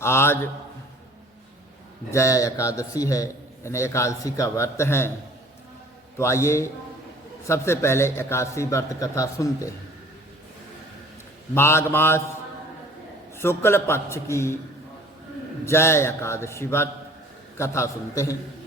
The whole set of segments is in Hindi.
आज जया एकादशी है, यानी एकादशी का व्रत है। तो आइए सबसे पहले एकादशी व्रत कथा सुनते हैं। माघ मास शुक्ल पक्ष की जया एकादशी व्रत कथा सुनते हैं।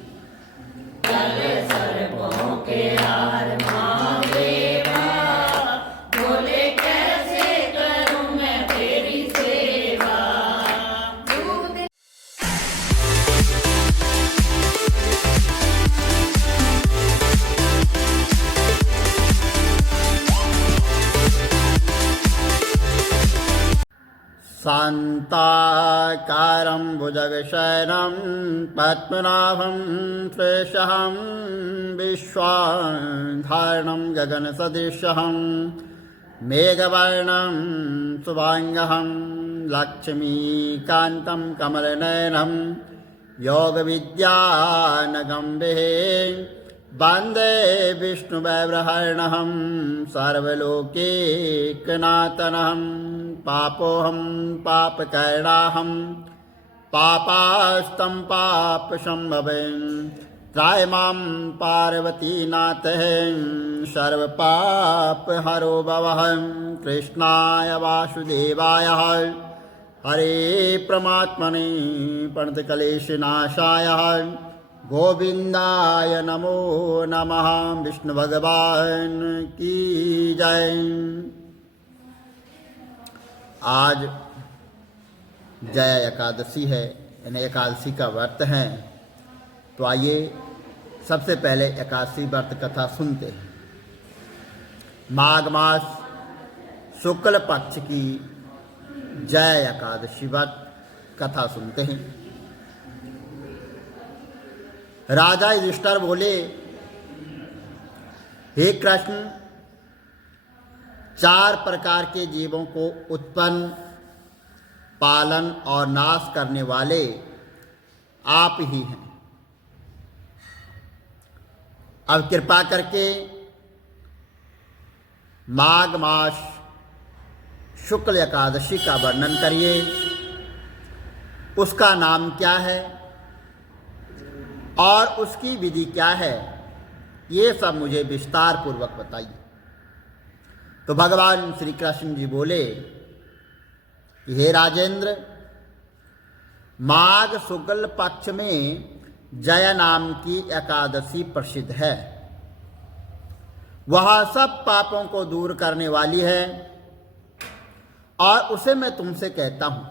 शान्ताकारं भुजगशयनं पद्मनाभं सुरेशं विश्वाधारणं गगनसदृशं मेघवर्णं शुभांगं लक्ष्मीकान्तं कमलनयनं योगविद्यानगम्भिः वन्दे विष्णुवैब्रहर्णहं सर्वलोकैकनाथनं पापोऽहं पापकरणाहं पापास्तं पापसम्भवं त्रायमां पार्वतीनाथः सर्वपापहरो भवः। कृष्णाय वासुदेवाय हरे परमात्मने प्रणतक्लेशनाशाय गोविंदाय नमो नमः। विष्णु भगवान की जय। आज जया एकादशी है, यानी एकादशी का व्रत है। तो आइए सबसे पहले एकादशी व्रत कथा सुनते हैं। माघ मास शुक्ल पक्ष की जया एकादशी व्रत कथा सुनते हैं। राजा युधिष्ठिर बोले, हे कृष्ण, 4 प्रकार के जीवों को उत्पन्न, पालन और नाश करने वाले आप ही हैं। अब कृपा करके माघ मास शुक्ल एकादशी का वर्णन करिए। उसका नाम क्या है और उसकी विधि क्या है, ये सब मुझे विस्तार पूर्वक बताइए। तो भगवान श्री कृष्ण जी बोले, हे राजेंद्र, माघ शुक्ल पक्ष में जया नाम की एकादशी प्रसिद्ध है। वह सब पापों को दूर करने वाली है और उसे मैं तुमसे कहता हूं।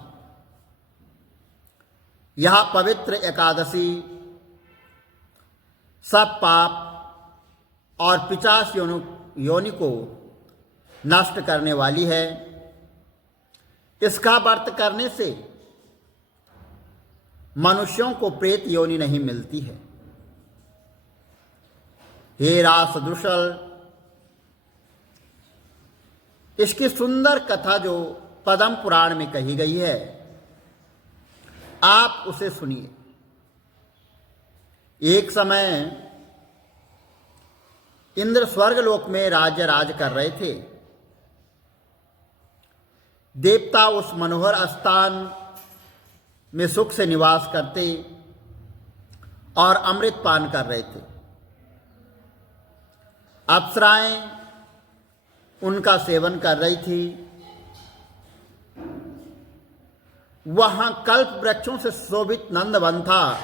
यह पवित्र एकादशी सब पाप और 50 योनि को नष्ट करने वाली है। इसका व्रत करने से मनुष्यों को प्रेत योनि नहीं मिलती है। हे रासदुषल, इसकी सुंदर कथा जो पद्म पुराण में कही गई है, आप उसे सुनिए। एक समय इंद्र स्वर्गलोक में राज्य राज कर रहे थे। देवता उस मनोहर स्थान में सुख से निवास करते और अमृत पान कर रहे थे। अप्सराएं उनका सेवन कर रही थी। वहां कल्प वृक्षों से शोभित नंदवन था।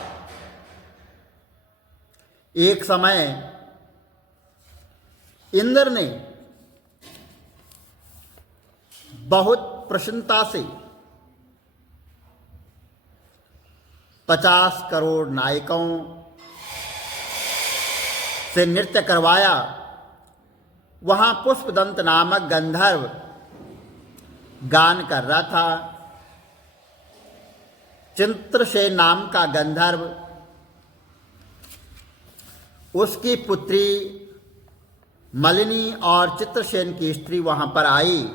एक समय इंद्र ने बहुत प्रसन्नता से 50 करोड़ नायकों से नृत्य करवाया। वहां पुष्पदंत नामक गंधर्व गान कर रहा था। चित्रसेन नाम का गंधर्व उसकी पुत्री मलिनी और चित्रसेन की स्त्री वहां पर आई।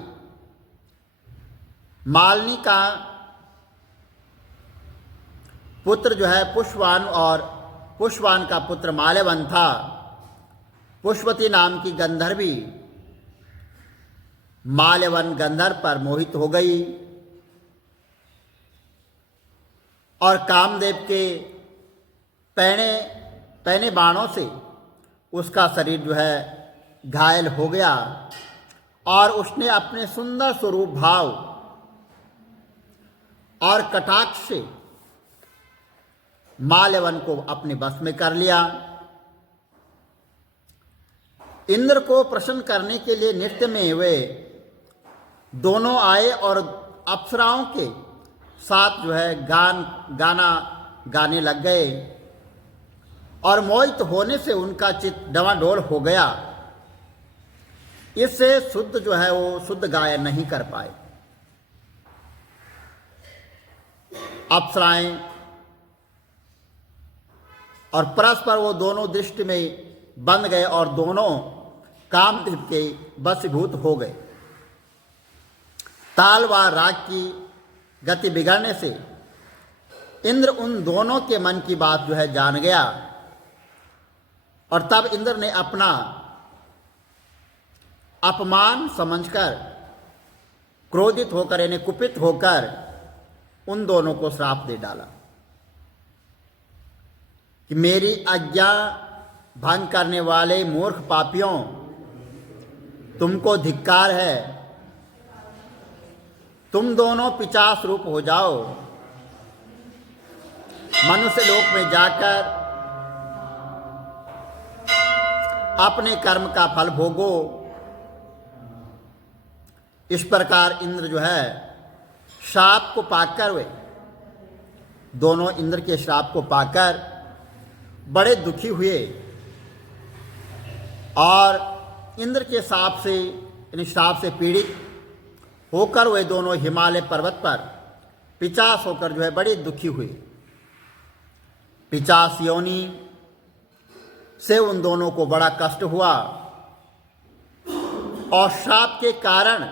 मालिनी का पुत्र जो है पुष्पवान और पुष्पवान का पुत्र माल्यवन था। पुष्पवती नाम की गंधर्वी माल्यवन गंधर्व पर मोहित हो गई। और कामदेव के पैने बाणों से उसका शरीर जो है घायल हो गया और उसने अपने सुंदर स्वरूप भाव और कटाक्ष से माल्यवन को अपने बस में कर लिया। इंद्र को प्रसन्न करने के लिए नृत्य में वे दोनों आए और अप्सराओं के साथ जो है गाना गाने लग गए और मोहित होने से उनका चित्त डवाडोल हो गया। इससे शुद्ध जो है वो शुद्ध गायन नहीं कर पाए। अप्सराएं और परस्पर वो दोनों दृष्टि में बंध गए और दोनों कामदेव के वशीभूत हो गए। ताल व राग की गति बिगड़ने से इंद्र उन दोनों के मन की बात जो है जान गया और तब इंद्र ने अपना अपमान समझकर क्रोधित होकर यानी कुपित होकर उन दोनों को श्राप दे डाला कि मेरी आज्ञा भंग करने वाले मूर्ख पापियों, तुमको धिक्कार है। तुम दोनों पिशाच रूप हो जाओ, मनुष्य लोक में जाकर अपने कर्म का फल भोगो। इस प्रकार इंद्र जो है श्राप को पाकर वे दोनों इंद्र के श्राप को पाकर बड़े दुखी हुए और इंद्र के शाप से यानी श्राप से पीड़ित होकर वे दोनों हिमालय पर्वत पर पिशाच होकर जो है बड़े दुखी हुए। पिशाच योनि से उन दोनों को बड़ा कष्ट हुआ और श्राप के कारण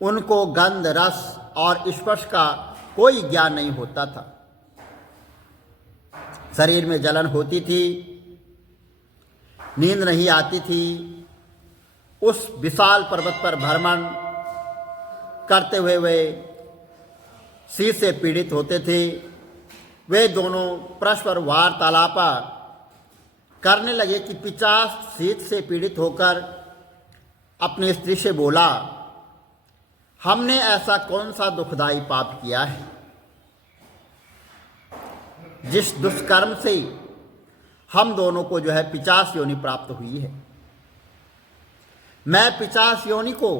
उनको गंध, रस और स्पर्श का कोई ज्ञान नहीं होता था। शरीर में जलन होती थी, नींद नहीं आती थी। उस विशाल पर्वत पर भ्रमण करते हुए वे शीत से पीड़ित होते थे। वे दोनों परस्पर वार्तालाप करने लगे कि पिशाच शीत से पीड़ित होकर अपनी स्त्री से बोला, हमने ऐसा कौन सा दुखदाई पाप किया है जिस दुष्कर्म से हम दोनों को जो है पिशाच योनि प्राप्त हुई है। मैं पिशाच योनि को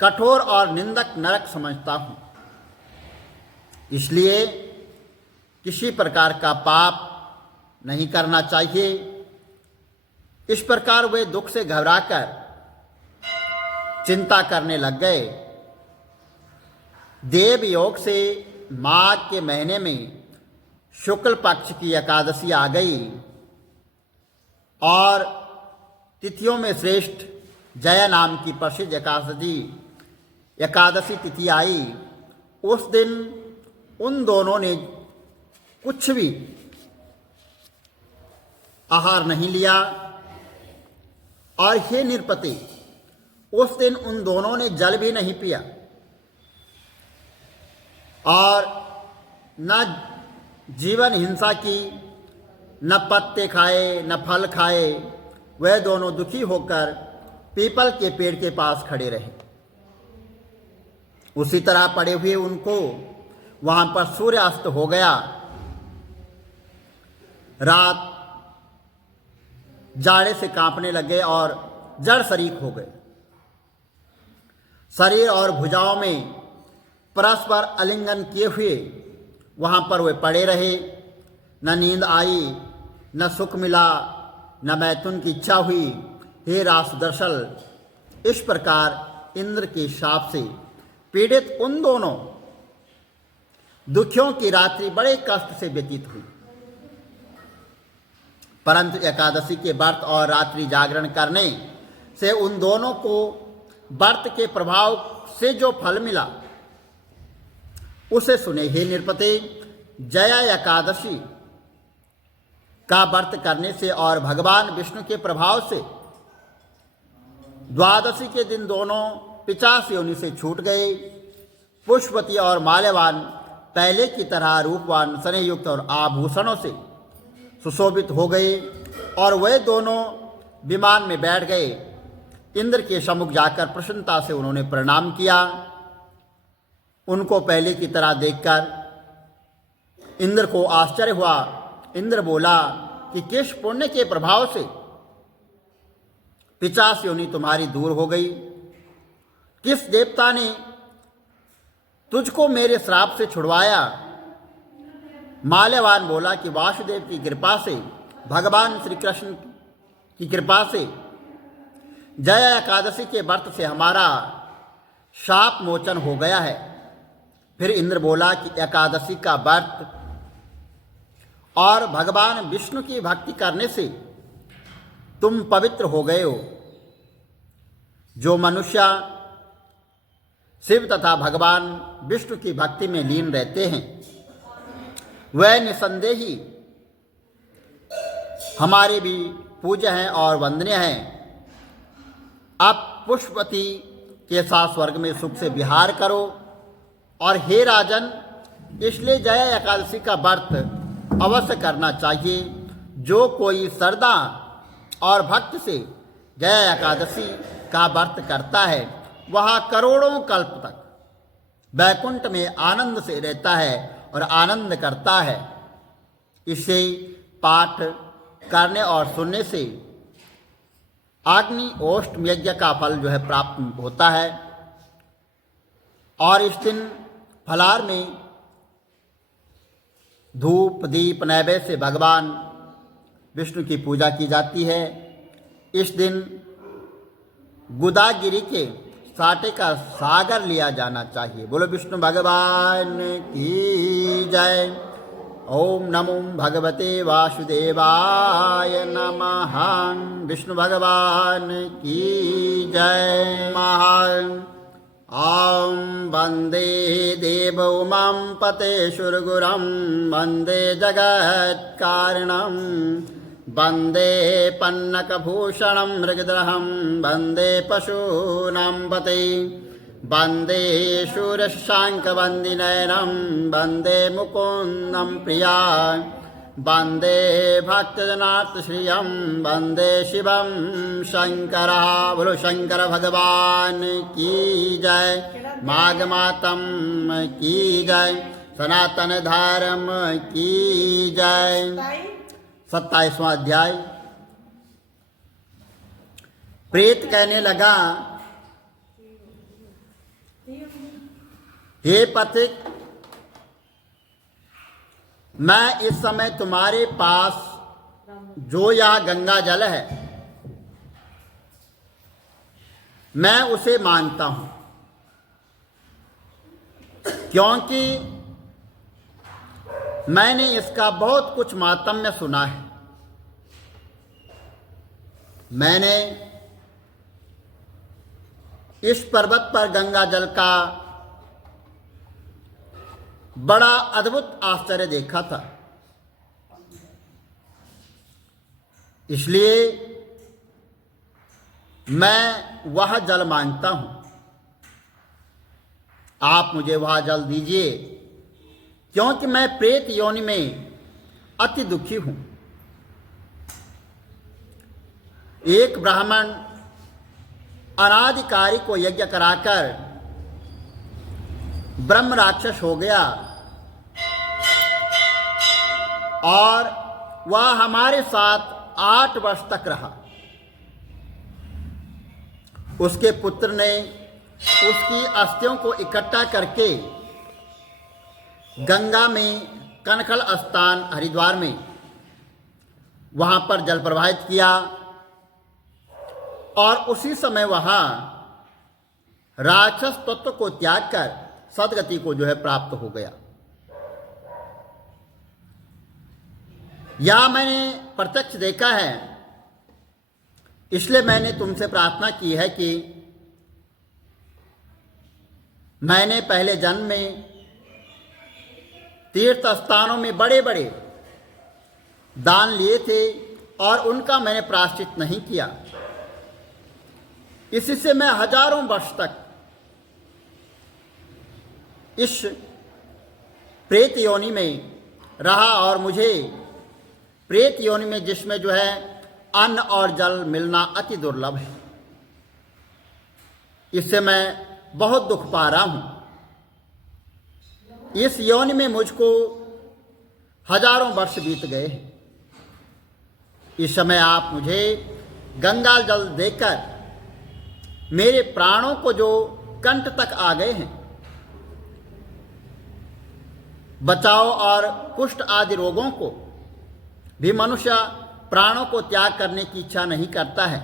कठोर और निंदक नरक समझता हूं, इसलिए किसी प्रकार का पाप नहीं करना चाहिए। इस प्रकार वे दुख से घबराकर चिंता करने लग गए। देव योग से माघ के महीने में शुक्ल पक्ष की एकादशी आ गई और तिथियों में श्रेष्ठ जया नाम की प्रसिद्ध एकादशी तिथि आई। उस दिन उन दोनों ने कुछ भी आहार नहीं लिया और हे नृपति, उस दिन उन दोनों ने जल भी नहीं पिया और न जीवन हिंसा की, न पत्ते खाए न फल खाए। वह दोनों दुखी होकर पीपल के पेड़ के पास खड़े रहे। उसी तरह पड़े हुए उनको वहां पर सूर्यास्त हो गया। रात जाड़े से कांपने लगे और जड़ शरीक हो गए। शरीर और भुजाओं में परस्पर आलिंगन किए हुए वहां पर वे पड़े रहे। न नींद आई, न सुख मिला, न मैथुन की इच्छा हुई। हे रासदर्शल, इस प्रकार इंद्र के शाप से पीड़ित उन दोनों दुखियों की रात्रि बड़े कष्ट से व्यतीत हुई। परंतु एकादशी के व्रत और रात्रि जागरण करने से उन दोनों को व्रत के प्रभाव से जो फल मिला उसे सुने। हे नृपते, जया एकादशी का व्रत करने से और भगवान विष्णु के प्रभाव से द्वादशी के दिन दोनों पिशाच योनि से छूट गए। पुष्पवती और माल्यवान पहले की तरह रूपवान, स्नेहयुक्त और आभूषणों से सुशोभित हो गए और वे दोनों विमान में बैठ गए। इंद्र के सम्मुख जाकर प्रसन्नता से उन्होंने प्रणाम किया। उनको पहले की तरह देखकर इंद्र को आश्चर्य हुआ। इंद्र बोला कि किस पुण्य के प्रभाव से 50 योनि तुम्हारी दूर हो गई? किस देवता ने तुझको मेरे श्राप से छुड़वाया? माल्यवान बोला कि वासुदेव की कृपा से, भगवान श्री कृष्ण की कृपा से, जया एकादशी के व्रत से हमारा शाप मोचन हो गया है। फिर इंद्र बोला कि एकादशी का व्रत और भगवान विष्णु की भक्ति करने से तुम पवित्र हो गए हो। जो मनुष्य शिव तथा भगवान विष्णु की भक्ति में लीन रहते हैं वह निसंदेह ही हमारे भी पूज्य हैं और वंदनीय हैं। अब पुष्पवती के साथ स्वर्ग में सुख से विहार करो। और हे राजन, इसलिए जया एकादशी का व्रत अवश्य करना चाहिए। जो कोई श्रद्धा और भक्ति से जया एकादशी का व्रत करता है वह करोड़ों कल्प तक वैकुंठ में आनंद से रहता है और आनंद करता है। इसे पाठ करने और सुनने से अग्नि ओष्ठ यज्ञ का फल जो है प्राप्त होता है। और इस दिन फलाहार में धूप दीप नैवेद्य से भगवान विष्णु की पूजा की जाती है। इस दिन गोदागिरी के साटे का सागर लिया जाना चाहिए। बोलो विष्णु भगवान की जय। ओम नमो भगवते वासुदेवाय नमः। विष्णु भगवान की जय। महान ॐ वन्दे देव उमां पतेशुरगुरं वन्दे जगत्कारणं वन्दे पन्नकभूषणं मृगद्रहं वन्दे पशूनां पते वन्दे शूरशाङ्कवन्दिनयनं वन्दे मुकुन्दं प्रिया वन्दे भक्तजनार्तश्रियं वन्दे शिवं शङ्करः। बोलो शंकर भगवान की जय। माघ मातम की जय। सनातन धर्म की जय। 27वां अध्याय। प्रेत कहने लगा, हे पथिक, मैं इस समय तुम्हारे पास जो यह गंगा जल है मैं उसे मांगता हूं, क्योंकि मैंने इसका बहुत कुछ मातम्य सुना है। मैंने इस पर्वत पर गंगा जल का बड़ा अद्भुत आश्चर्य देखा था, इसलिए मैं वह जल मांगता हूं। आप मुझे वह जल दीजिए, क्योंकि मैं प्रेत योनि में अति दुखी हूं। एक ब्राह्मण अनाधिकारी को यज्ञ कराकर ब्रह्म राक्षस हो गया और वह हमारे साथ 8 वर्ष तक रहा। उसके पुत्र ने उसकी अस्थियों को इकट्ठा करके गंगा में कनखल स्थान हरिद्वार में वहां पर जल प्रवाहित किया और उसी समय वहां राक्षस तत्व को त्याग कर सदगति को जो है प्राप्त हो गया। यह मैंने प्रत्यक्ष देखा है, इसलिए मैंने तुमसे प्रार्थना की है कि मैंने पहले जन्म में तीर्थ स्थानों में बड़े बड़े दान लिए थे और उनका मैंने प्रायश्चित नहीं किया। इसी से मैं हजारों वर्ष तक इस प्रेत योनि में रहा और मुझे प्रेत योनि में, जिसमें जो है अन्न और जल मिलना अति दुर्लभ है, इससे मैं बहुत दुख पा रहा हूं। इस योनि में मुझको हजारों वर्ष बीत गए हैं। इस समय आप मुझे गंगा जल देकर मेरे प्राणों को जो कंठ तक आ गए हैं बचाओ, और कुष्ठ आदि रोगों को भी मनुष्य प्राणों को त्याग करने की इच्छा नहीं करता है।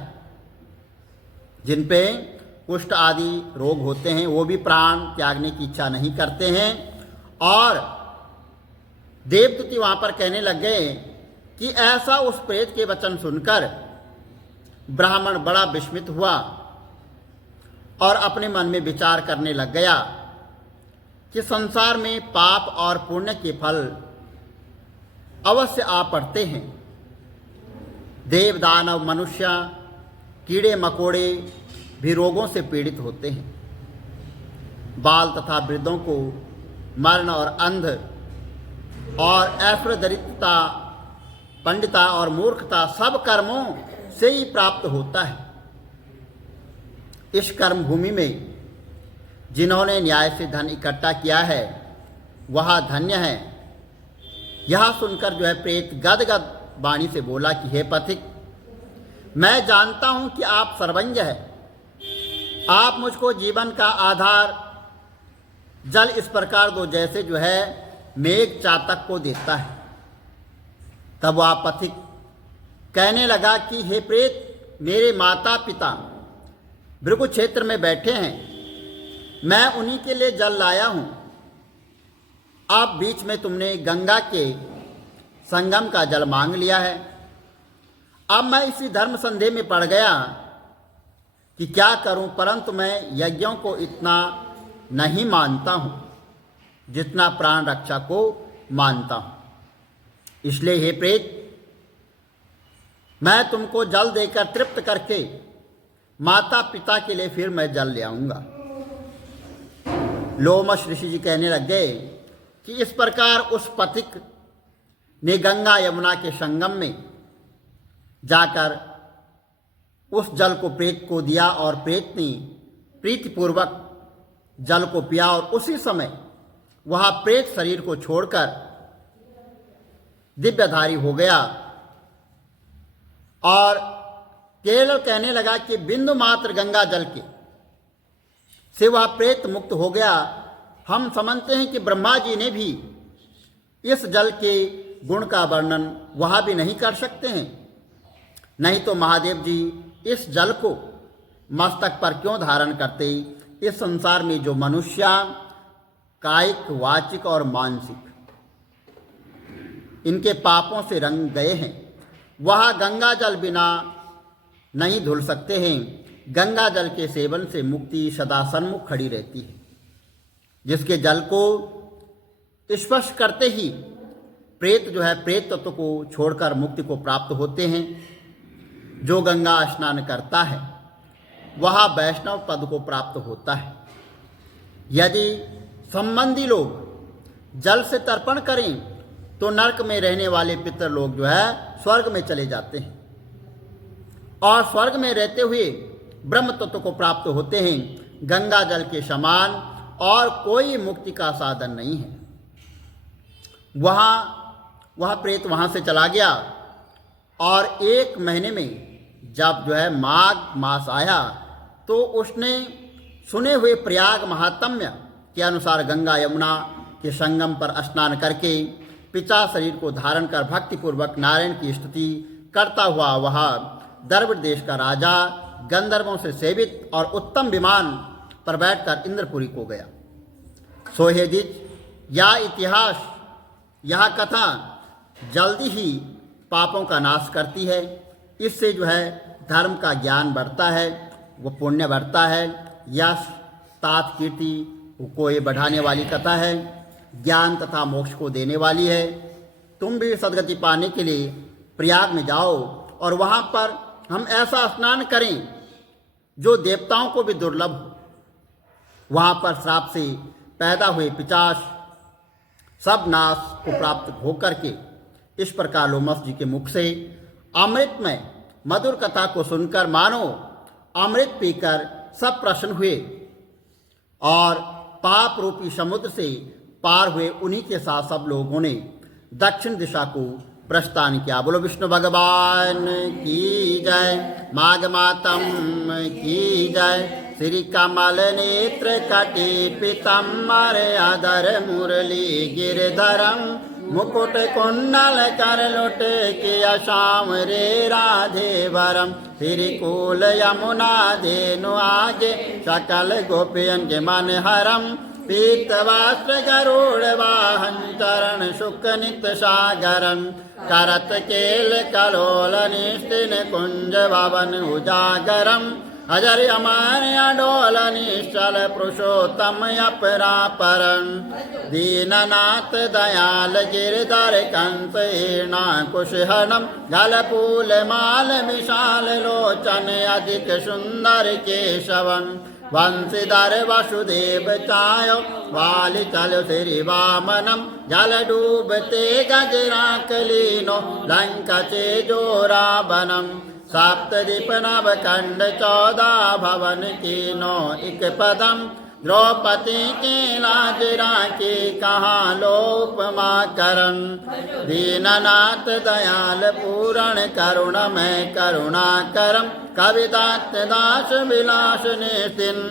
जिन पे कुष्ठ आदि रोग होते हैं वो भी प्राण त्यागने की इच्छा नहीं करते हैं। और देवदूती वहां पर कहने लग गए कि ऐसा उस प्रेत के वचन सुनकर ब्राह्मण बड़ा विस्मित हुआ और अपने मन में विचार करने लग गया कि संसार में पाप और पुण्य के फल अवश्य आ पड़ते हैं। देव दानव मनुष्य कीड़े मकोड़े भी रोगों से पीड़ित होते हैं। बाल तथा वृद्धों को मरण और अंध और ऐश्वर्यदरिद्रता, पंडिता और मूर्खता सब कर्मों से ही प्राप्त होता है। इस कर्म भूमि में जिन्होंने न्याय से धन इकट्ठा किया है वह धन्य है। यह सुनकर जो है प्रेत गदगद वाणी से बोला कि हे पथिक, मैं जानता हूं कि आप सर्वज्ञ है। आप मुझको जीवन का आधार जल इस प्रकार दो जैसे जो है मेघ चातक को देता है। तब वह पथिक कहने लगा कि हे प्रेत, मेरे माता पिता भृगु क्षेत्र में बैठे हैं, मैं उन्हीं के लिए जल लाया हूं। अब बीच में तुमने गंगा के संगम का जल मांग लिया है। अब मैं इसी धर्म संदेह में पड़ गया कि क्या करूं, परंतु मैं यज्ञों को इतना नहीं मानता हूं जितना प्राण रक्षा को मानता हूं। इसलिए हे प्रेत, मैं तुमको जल देकर तृप्त करके माता पिता के लिए फिर मैं जल ले आऊंगा। लोमश ऋषि जी कहने लग गए कि इस प्रकार उस पथिक ने गंगा यमुना के संगम में जाकर उस जल को प्रेत को दिया और प्रेत ने प्रीतिपूर्वक जल को पिया और उसी समय वह प्रेत शरीर को छोड़कर दिव्यधारी हो गया और केवल कहने लगा कि बिंदु मात्र गंगा जल के से वह प्रेत मुक्त हो गया। हम समझते हैं कि ब्रह्मा जी ने भी इस जल के गुण का वर्णन वह भी नहीं कर सकते हैं, नहीं तो महादेव जी इस जल को मस्तक पर क्यों धारण करते। इस संसार में जो मनुष्य कायिक वाचिक और मानसिक इनके पापों से रंग गए हैं वह गंगा जल बिना नहीं धुल सकते हैं। गंगा जल के सेवन से मुक्ति सदा सन्मुख खड़ी रहती है। जिसके जल को स्पर्श करते ही प्रेत जो है प्रेत तत्व को छोड़कर मुक्ति को प्राप्त होते हैं। जो गंगा स्नान करता है वह वैष्णव पद को प्राप्त होता है। यदि संबंधी लोग जल से तर्पण करें तो नरक में रहने वाले पितर लोग जो है स्वर्ग में चले जाते हैं और स्वर्ग में रहते हुए ब्रह्म तत्व को प्राप्त होते हैं। गंगा जल के समान और कोई मुक्ति का साधन नहीं है। वह प्रेत वहाँ से चला गया और 1 महीने में जब जो है माघ मास आया तो उसने सुने हुए प्रयाग महात्म्य के अनुसार गंगा यमुना के संगम पर स्नान करके पिता शरीर को धारण कर भक्तिपूर्वक नारायण की स्तुति करता हुआ वह द्रविड़ देश का राजा गंधर्वों से सेवित और उत्तम विमान पर बैठकर इंद्रपुरी को गया। सोहेदिज यह इतिहास, यह कथा जल्दी ही पापों का नाश करती है। इससे जो है धर्म का ज्ञान बढ़ता है, वो पुण्य बढ़ता है। यश तात कीर्ति को ये बढ़ाने वाली कथा है, ज्ञान तथा मोक्ष को देने वाली है। तुम भी सदगति पाने के लिए प्रयाग में जाओ और वहाँ पर हम ऐसा स्नान करें जो देवताओं को भी दुर्लभ हो। वहाँ पर श्राप से पैदा हुए पिशाच सब नाश को प्राप्त होकर के इस प्रकार लोमस जी के मुख से अमृत में मधुर कथा को सुनकर मानो अमृत पीकर सब प्रसन्न हुए और पाप रूपी समुद्र से पार हुए। उन्हीं के साथ सब लोगों ने दक्षिण दिशा को प्रस्थान किया। बोलो विष्णु भगवान की जय, माघ मातम की जय। श्री कमल नेत्र कटी पीताम्बर अधर मुरली गिरधरम मुकुट कुंडल कर लुट किया श्याम रे राधे वरम। श्री कूल यमुना धेनु आगे सकल गोपियन के मन हरम। पीत वस्त्र गरुड़ वाहन चरण शुक नित सागरम। करत केल कलोल निष्ठिन कुंज भवन उजागरम। अजर अमर अडोल निश्चल पुरुषोत्तम अपरापरम। दीननाथ दयाल गिरधर कंस हीना कुशहनम। गलपूल माल विशाल लोचन अधिक सुंदर केशवम। वंशीधर वसुदेव चायो वाली चलो श्री वामनम। जल डूबते गजराक लीनो लंका चेजो रावणम। सप्तदीप नव खंड 14 भवन कीनो एक पदम। द्रौपदी के लाज राखी कहाँ लोपमा करम। दीननाथ दयाल पूरण करुण में करुणा करम। कविदात दास विलास नितिन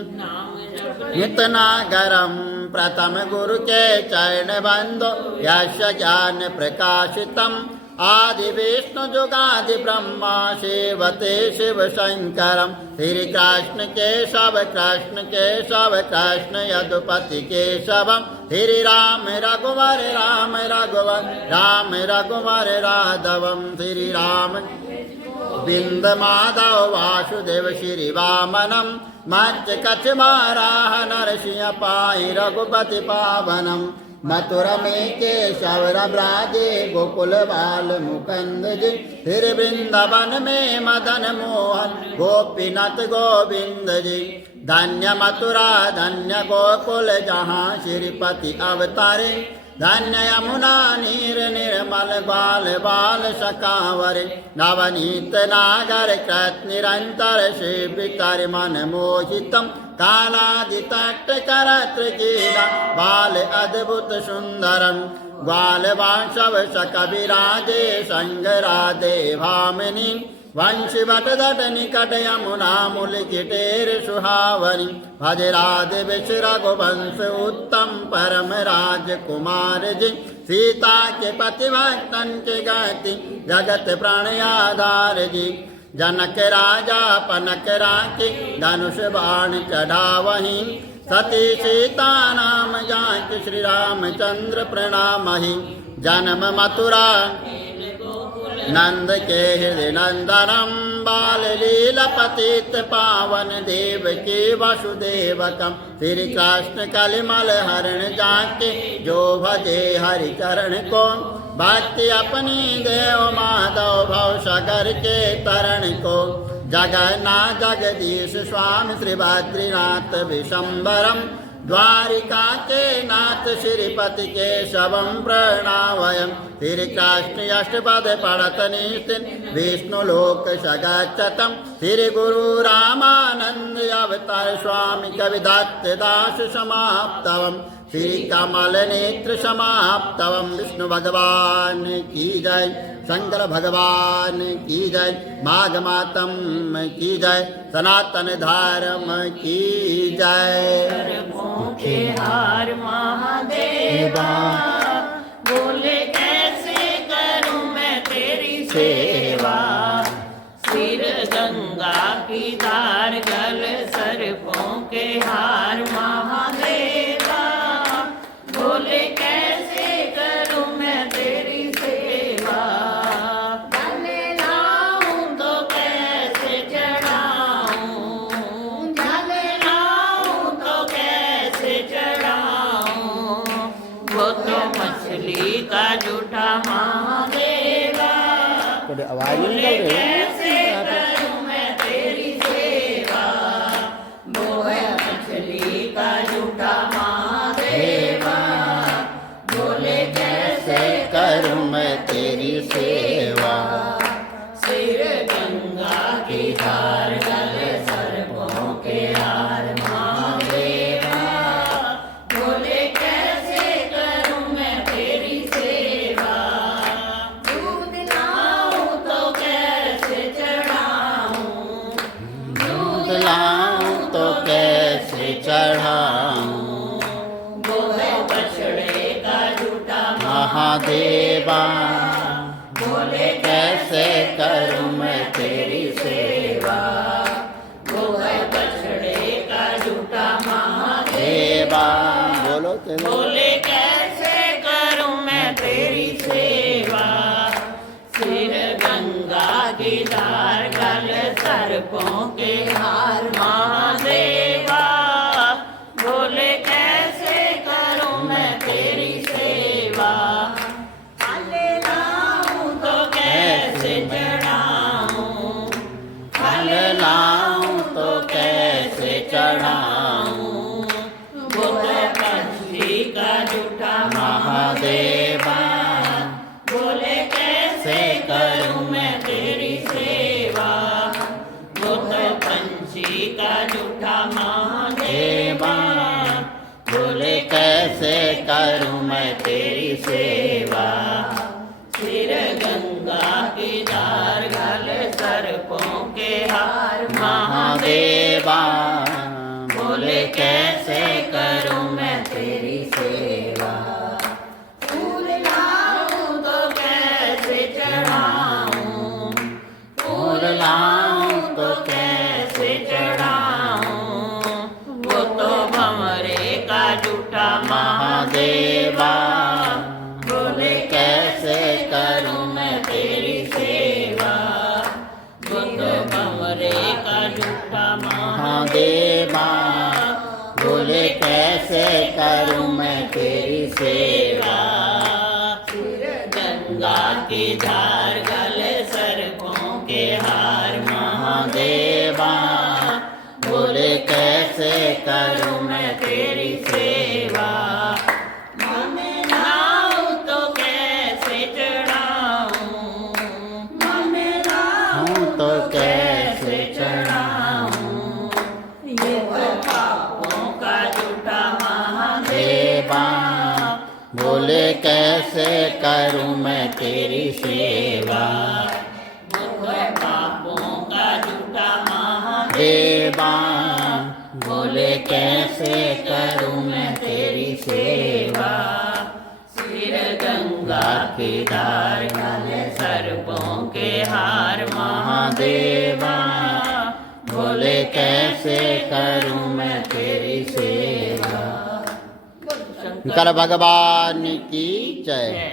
नितना गरम। प्रथम गुरु के चरण बंदो यश ज्ञान प्रकाशितम। आदि विष्णु जुगादि ब्रह्मा सेवते शिव शंकरम। श्री कृष्ण केशव कृष्ण केशव कृष्ण यदुपति केशवम। श्री राम रघुवर राम रघुवर राम रघुवर राघवम। श्री राम बिंद माधव वासुदेव श्री वामनम। मच्छ कच्छ माराह नरसिंह पाई रघुपति पावनम। मथुरा में केशव ब्राजे गोकुल बाल मुकुंद जी। फिर वृंदावन में मदन मोहन गोपीनाथ गोविंद जी। धन्य मथुरा धन्य गोकुल जहाँ श्रीपति अवतारे। धन्य यमुना नीर निर्मल बाल बाल सकावरे। नवनीत नागर कृत निरंतर सेवितर मन मोहितम। कालादितट करत्र कीला बाल अद्भुत सुंदरम। ग्वाल वांशव सकविराजे संग राधे भामिनी। वंशी वट दट निकट यमुना मूल किटेर सुहावनी। भज राधे विष रघुवंश उत्तम परम राजकुमार जी। सीता के पति भक्तन के गति जगत प्राण आधार जी। जनक राजा पनक राखी धनुष बाण चढ़ावही। सती सीता नाम जानकी श्री रामचंद्र प्रणामहि। जन्म मथुरा नंद के हृदय नंदनम। बाल लीला पतित पावन देव के वसुदेवकम। श्री कृष्ण कलिमल हरण जाके जो भजे हरि चरण को। भक्ति अपनी देव माधव भव सागर के तरण को। जगन्नाथ जगदीश स्वामी श्री बद्रीनाथ विशंबरम। द्वारिका के नाथ श्रीपति के शवम प्रणावयम। श्री कृष्ण अष्टपद पढ़त निष्ठिन विष्णु लोक सगच्छतम। श्री गुरु रामानंद अवतार स्वामी कविदत्त दास समाप्तवम। श्री कमल नेत्र समाप्तवम। विष्णु भगवान की जय, शंकर भगवान की जय, माघ मातम की जय, सनातन धर्म की जय। के हार महादेवा बोले कैसे करूं मैं तेरी सेवा। सिर गंगा की धार गल सर्पों के हार महादेवा बोले कैसे करूं मैं तेरी सेवा। जल लाऊं तो कैसे चढ़ाऊं, जल लाऊं तो कैसे चढ़ाऊं। वो तो मछली का जूठा महादेवा बोले कैसे करूं मैं तेरी सेवा। वो है मछली का जूठा महादेवा बोले महादेवा बोले कैसे करूं मैं तेरी सेवा वो है बछड़े का झूठा महादेव सेवा। बोलो तेरे बोले कैसे करूं मैं तेरी सेवा सिर गंगा की धार गल सर्पों के हार महादेवा बोले कैसे करूं मैं तेरी सेवा लाऊं तो कैसे चढ़ाऊं फल लाऊं तो कैसे चढ़ाऊं वो है पंछी का झूठा महादेवा बोले कैसे करूं मैं तेरी सेवा वो तो पंछी का झूठा महादेवा बोले कैसे करूं मैं तेरी सेवा सिर गंगा की धार गले सर्पों के हार महादेवा बोले कैसे करूं मैं तेरी सेवा फूल लाऊं तो कैसे चढ़ाऊं फूल लाऊं तो कैसे चढ़ाऊं वो तो भंवरे का झूठा महादेवा बोले कैसे करूं मैं तेरी सेवा वो तो भंवरे का झूठा महादेवा बोले कैसे करूं मैं तेरी सेवा सिर गंगा की धार गले सर्पों के हार महादेवा बोले कैसे करूं मैं तेरी सेवा लाऊं तो कैसे चढ़ाऊं हूँ तो कैसे चढ़ाऊं ये तो पापों का झूठा महादेव देवा बोले कैसे करूं मैं तेरी सेवा वो है पापों का झूठा महादेव देवा बोले कैसे करूं मैं तेरी सेवा सिर गंगा की धार गले सर्पों के हार महादेवा बोले कैसे करूं मैं तेरी सेवा। शंकर भगवान की जय।